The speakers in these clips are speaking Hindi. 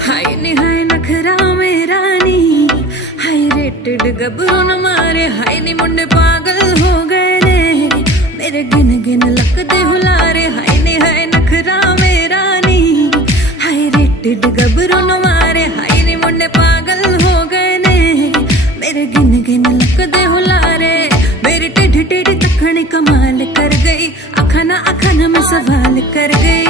हाय नी हाय नखरा मेरा नी, हाय रेटेड गबरू न मारे, हाय नी मुंडे पागल हो गए ने मेरे गिन गिन लकदे हुलारे। हाय नी हाय नखरा मेरा नी, हाय रेटेड गबरू न मारे, हाय नी मुंडे पागल हो गए ने मेरे गिन गिन लकदे हुलारे। मेरी टेढ़ी टेढ़ी तखनी कमाल कर गई, अखना में सवाल कर गई।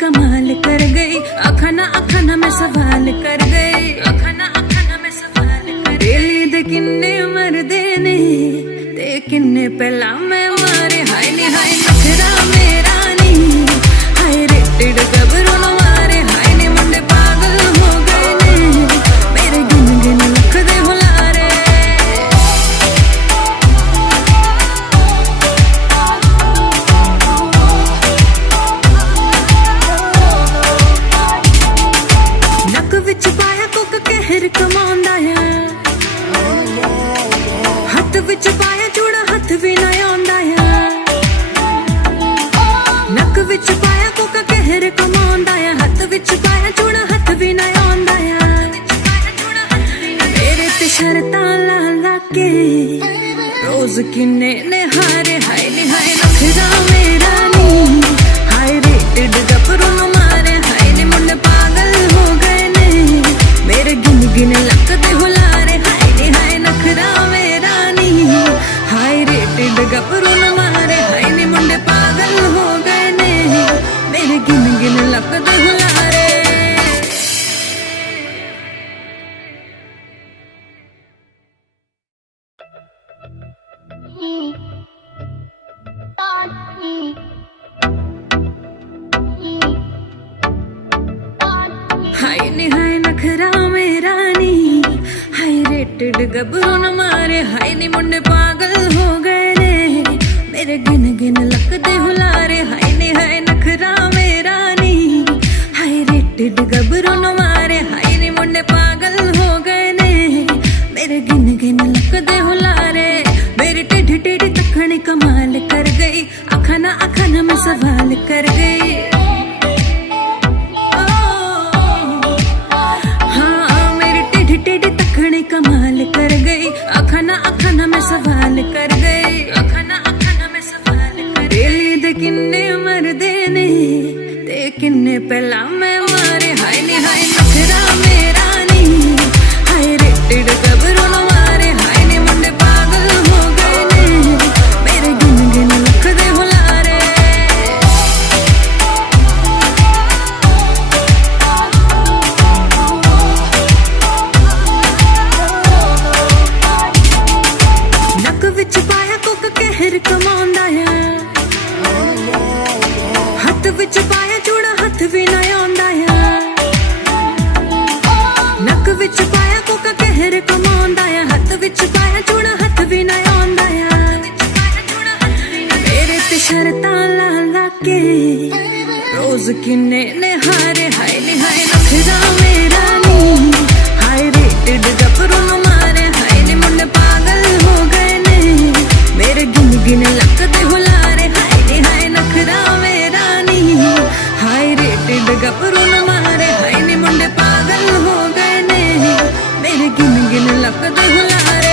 कमाल कर गई, अखना में सवाल कर गई, अखना में सवाल कर गई। दे किन्ने मरदे ने ते किन्ने पहला मैं मारे। हाय नी हाय नखरा मेरा नी, हाय रेटेड गबरू न मारे, हाय नी मुंडे पागल हो गए ने मेरे गिन गिन लकदे हुलारे। विच पाया कुक कहर कमांदा है, हथ विच पाया चूड़ा हथ भी ना आंदा है। नक विच पाया कुक कहर कमांदा है, हथ विच पाया चूड़ा हथ भी ना आंदा है। मेरे ते शर्तां ला ला के रोज किन्ने ने हारे। हाय नी हाय नखरा मेरा नी, हाय रेटेड गबरू न मारे, हाय नी मुंडे पागल हो गए मेरे गिन गिन लकदे हुलारे। हाय नी हाय नखरा मेरा नी, हाय रेटेड गबरू न मारे, हाय नी मुंडे पागल हो गए ने मेरे गिन गिन लकदे हुलारे। हाय नी हाय नखरा मेरा नी, हाय रेटेड गबरू न मारे, हाय नी मुंडे पागल हो गए ने मेरे गिन गिन लकदे हुलारे। हाय नी हाय नखरा मेरा नी, हाय रेटेड गबरू न मारे, हाय नी मुंडे पागल हो गए ने मेरे गिन गिन लकदे हुलारे। मेरी टेढ़ी टेढ़ी तखनी कमाल कर गई, अखना में सवाल कर गई। कमाल कर गई, अखना में सवाल कर गई, अखना में सवाल कर गई। दे किन्ने मरदे ने ते किन्ने पहला मैं मारे। हाय नी हाय नखरा मेरा नी, हाय रेटेड गबरू न मारे, हाय नी मुंडे पागल हो गए ने मेरे गिन गिन लकदे हुलारे। विच पाया कुक कहर कमांदा है, हथ विच पाया चूड़ा हथ भी ना आंदा है। नक विच पाया कुक कहर कमांदा है, हथ विच पाया चूड़ा हथ भी ना आंदा है। मेरे ते शर्तां ला ला के रोज किन्ने ने हारे। हाय नी हाय नखरा मेरा नी, हाय रेटेड गबरू न मारे, हाय नी मुंडे पागल हो गए मेरे गिन गिन लकदे हुलारे। हाय नी हाय नखरा मेरा नी, हाय रेटेड गबरू न मारे, हाय नी मुंडे पागल हो गए ने मेरे गिन गिन लकदे हुलारे।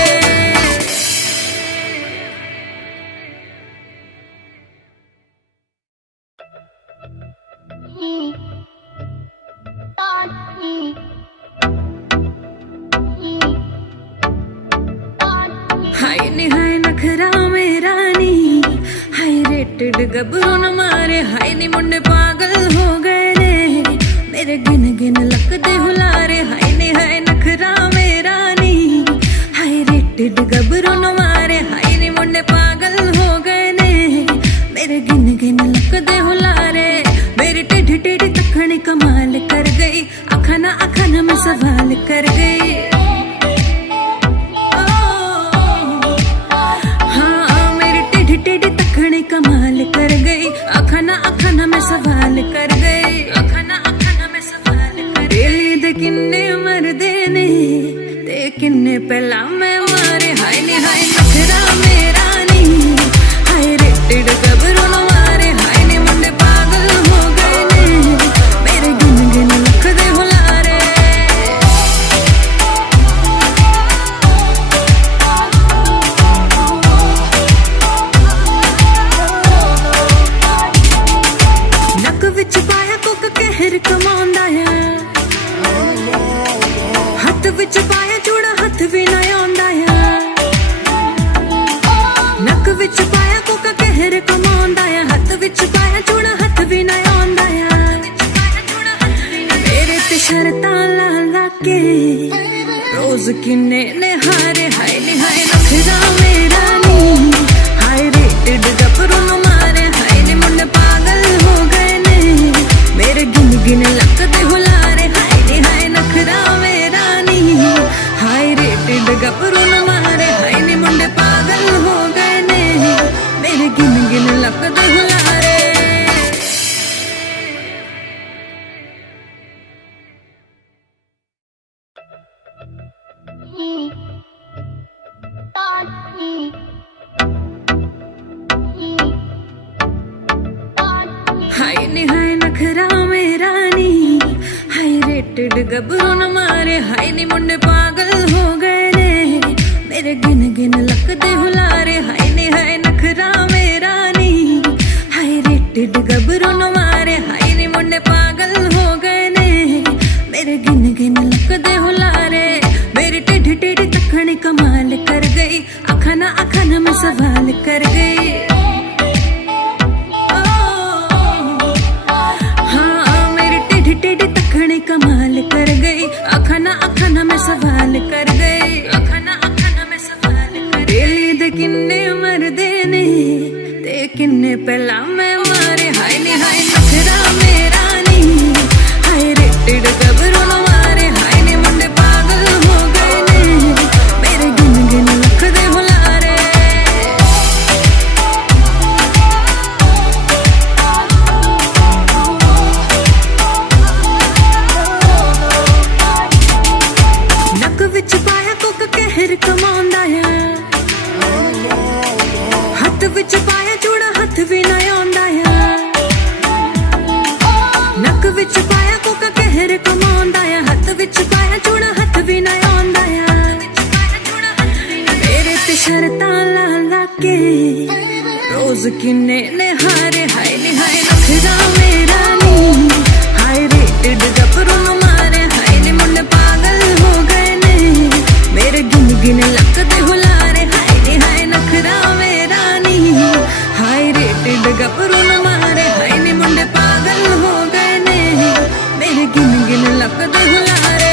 हाय नी हाय नखरा मेरा नी, हाय रेटेड गबरू न मारे, हाय नी मुंडे पागल हो गए ने मेरे गिन गिन लकदे हुलारे। हाय नी हाय नखरा मेरा नी, हाय रेटेड गबरू न मारे, हाय नी मुंडे पागल हो गए ने मेरे गिन गिन लकदे हुलारे। मेरी टेढ़ी टेढ़ी तखनी कमाल कर गई, अखना में सवाल कर गई। कमाल कर गई, अखना में सवाल कर गई, अखना में सवाल कर गई। दे किन्ने मर किन्ने पहला मैं मारे हाय नी हाय नखरा मेरा नी हाय रेटेड गबरू न मारे हाय नी मुंडे पागल हो गए ने मेरे गिन गिन लख दे हुलारे नक विच पाया कुक कहर कमांदा है हथ विच पाया चूड़ा हथ भी ना आंदा है नक विच पाया कोका कहर कमांदा है हथ विच पाया चूड़ा हथ भी ना आंदा है मेरे ते शर्तां ला ला के रोज किन्ने ने हारे हाय नी हाय नखरा मेरा नी हाय रेटेड गबरू न मारे हाय नी मुंडे पागल हो गए ने मेरे गिन गिन लक दे हुलारे हाय नी हाय नखरा मेरा नी हाय रेटेड गबरू न मारे हाय नी मुंडे पागल हो गए ने मेरे गिन गिन लक दे हुलारे हाय नी हाय नखरा मेरा नी हाय रेटेड गबरू न मारे हाय नी मुंडे पागल हो गए ने मेरे गिन गिन लक दे हुलारे हाय नी हाय नखरा मेरा नी हाय रेटेड गबरू न मारे हाय नी मुंडे पागल हो गए ने मेरे गिन गिन लक दे हुलारे मेरी टेढ़ी टेढ़ी तखनी कमाल कर गई अखा ना मैं सवाल कर गई कमाल कर गई अखना मैं सवाल कर गई अखना मैं सवाल कर गई दे किन्ने मरदे ने ते किन्ने पहला मैं मारे हाय नी हाय नखरा मेरा नी हाय रेटेड गबरू न मारे हाय नी मुंडे पागल हो गए ने मेरे गिन गिन लख दे हुलारे विच पाया कुक कहर कमांदा है हथ विच पाया चूड़ा हथ भी ना आंदा है नक विच पाया कुक कहर कमांदा है हथ विच पाया चूड़ा हथ भी ना आंदा है मेरे ते शर्तां ला ला के रोज किन्ने ने हारे हाय नी हाय नखरा मेरा नी हाय रेटेड गबरू न मारे हाय नी मुंडे पागल हो गए मेरे गिन गिन लक दे हुलारे हाय नी हाय नखरा मेरा नी हाय रेटेड गबरू न मारे हाय नी मुंडे पागल हो गए ने मेरे गिन गिन लक दे हुलारे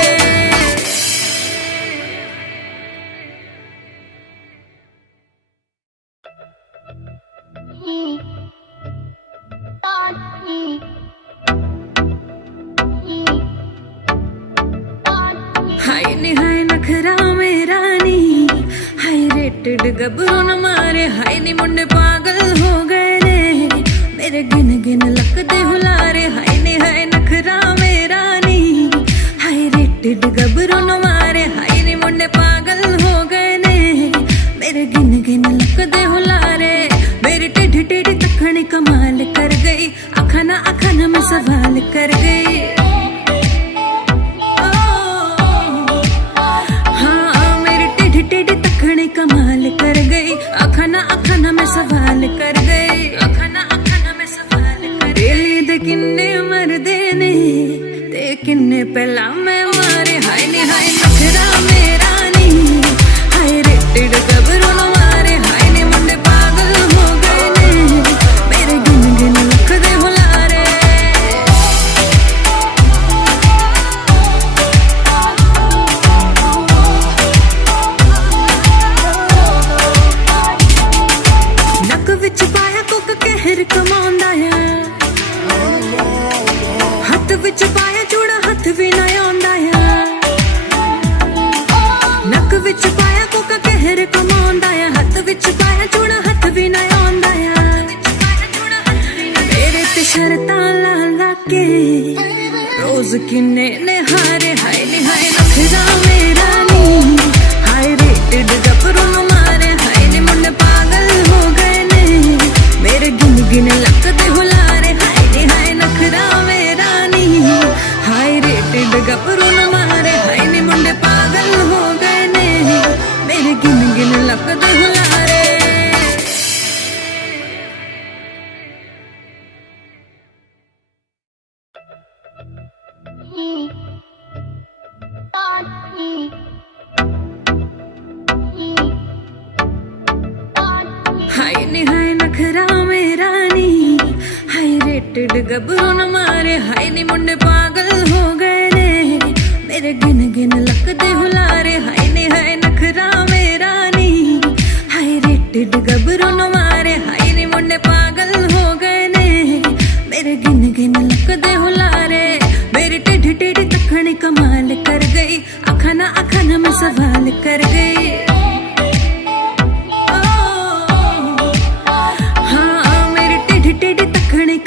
हाय नी हाय नखरा मेरा नी हाय रेटेड गबरू न मारे हाय नी मुंडे पागल हो गए ने मेरे गिन गिन लक दे हुलारे हाय नी हाय नखरा मेरा नी हाय रेटेड गबरू न मारे हाय नी मुंडे पागल हो गए ने मेरे गिन गिन लक दे हुलारे मेरी टेढ़ी टेढ़ी तखनी कमाल कर गई अखना मैं सवाल कर गई कमाल कर गई अखना मैं सवाल कर गई अखना मैं सवाल कर गई दे किन्ने मरदे ने ते किन्ने पहला मैं मारे हाय नी हाय नखरा मेरा नी हाय रेटेड गबरू न मारे हाय नी मुंडे पागल हो गए ने मेरे गिन गिन लख दे हुलारे विच पाया कुक कहर कमांदा है हथ विच पाया चूड़ा हथ भी ना आंदा है नक विच पाया कुक कहर कमांदा है हथ विच पाया चूड़ा हथ भी ना आंदा है मेरे ते शर्तां ला ला के रोज किन्ने ने हारे हाय नी हाय नखरा मेरा नी टिड गबरू नु मारे हाय नी मुंडे पागल हो गए ने मेरे गिन गिन लकदे हुलारे हाय नी हाय नखरा मेरा नी हाय रे टिड गबरू नु मारे हाय नी मुंडे पागल हो गए ने मेरे गिन गिन लकदे हुलारे हाय नी हाय नखरा मेरा नी हाय रेटेड गबरू न मारे हाय नी मुंडे पागल हो गए ने मेरे गिन गिन लकदे हुलारे हाय नी हाय नखरा मेरा नी हाय रेटेड गबरू न मारे हाय नी मुंडे पागल हो गए ने मेरे गिन गिन लकदे हुलारे मेरी टेढ़ी टेढ़ी तखनी कमाल कर गई अखाना अखाना में सवाल कर गई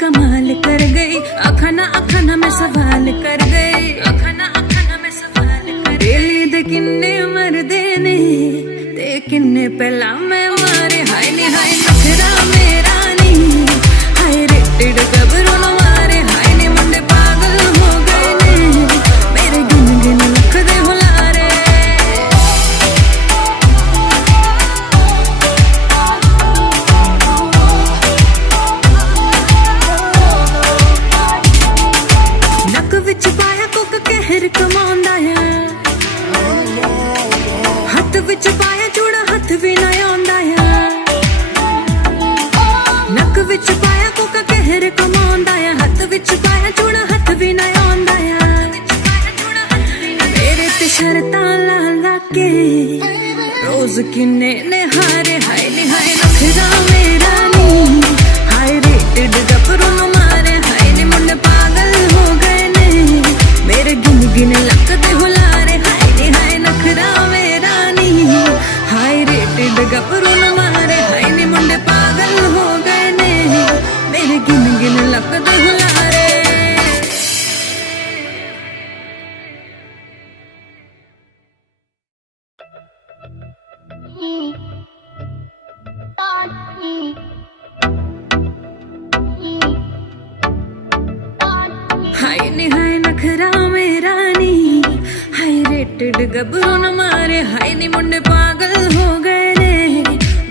कमाल कर गई अखाना अखाना में सवाल कर गई अखाना अखाना में सवाल कर गई दे किन्ने मरदे ने ते किन्ने पहला मैं मारे हाय नी हाय नखरा मेरा नी हाय रेटेड गबरू न मारे हाय नी मुंडे पागल हो गए ने मेरे गिन गिन लकदे हुलारे विच पाया कुक कहर कमांदा है हथ विच पाया चूड़ा हथ भी ना आंदा है नक विच पाया कुक कहर कमांदा है हथ विच पाया चूड़ा हथ भी ना आंदा है मेरे ते शर्तां ला ला के रोज किन्ने ने हारे हाय नी हाय नखरा मेरा नी हाय रेटेड गबरू न मारे हाय नी मुंडे पागल हो गए मेरे गिन गिन लकदे हुलारे हाय नी हाय नखरा मेरा नी हाय रेटेड गबरू न मारे हाय नी मुंडे पागल हो गए ने मेरे गिन गिन लकदे हुलारे हाय नी हाय नखरा मेरा नी हाय रेटेड गबरू न मारे हाय नी मुंडे पागल हो गए ने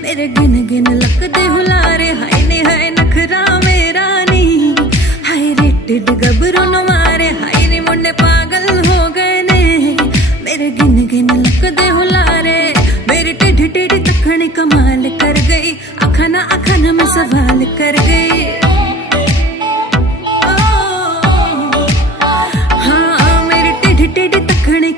मेरे गिन गिन लकदे हुलारे हाय नी हाय नखरा मेरा नी हाय रेटेड गबरू न मारे हाय नी मुंडे पागल हो गए ने मेरे गिन गिन लकदे हुलारे मेरी टेढ़ी टेढ़ी तखनी कमाल कर गई अखाना अखाना में सवाल कर गई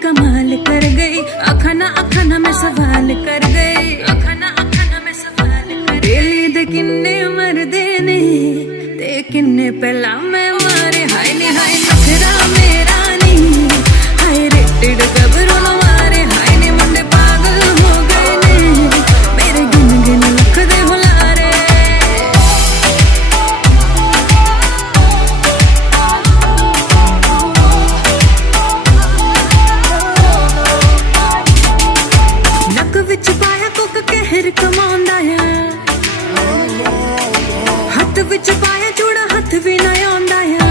कमाल कर गई अखाना अखाना में सवाल कर गई अखाना अखाना में सवाल कर गई दे किन्ने मरदे ने ते किन्ने पहला मैं मारे हाय नी हाय नखरा मेरा नी हाय रेटेड गबरू न मारे हाय नी मुंडे पागल हो गए ने मेरे गिन गिन लकदे हुलारे विच पाया कुक कहर कमांदा है हथ विच पाया चूड़ा हथ भी ना आंदा है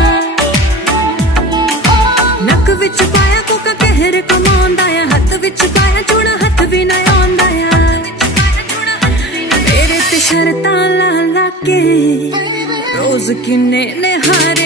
नक विच पाया कुक कहर कमांदा है हथ विच पाया चूड़ा हथ भी ना आंदा है मेरे ते शर्तां ला ला के रोज किन्ने ने हारे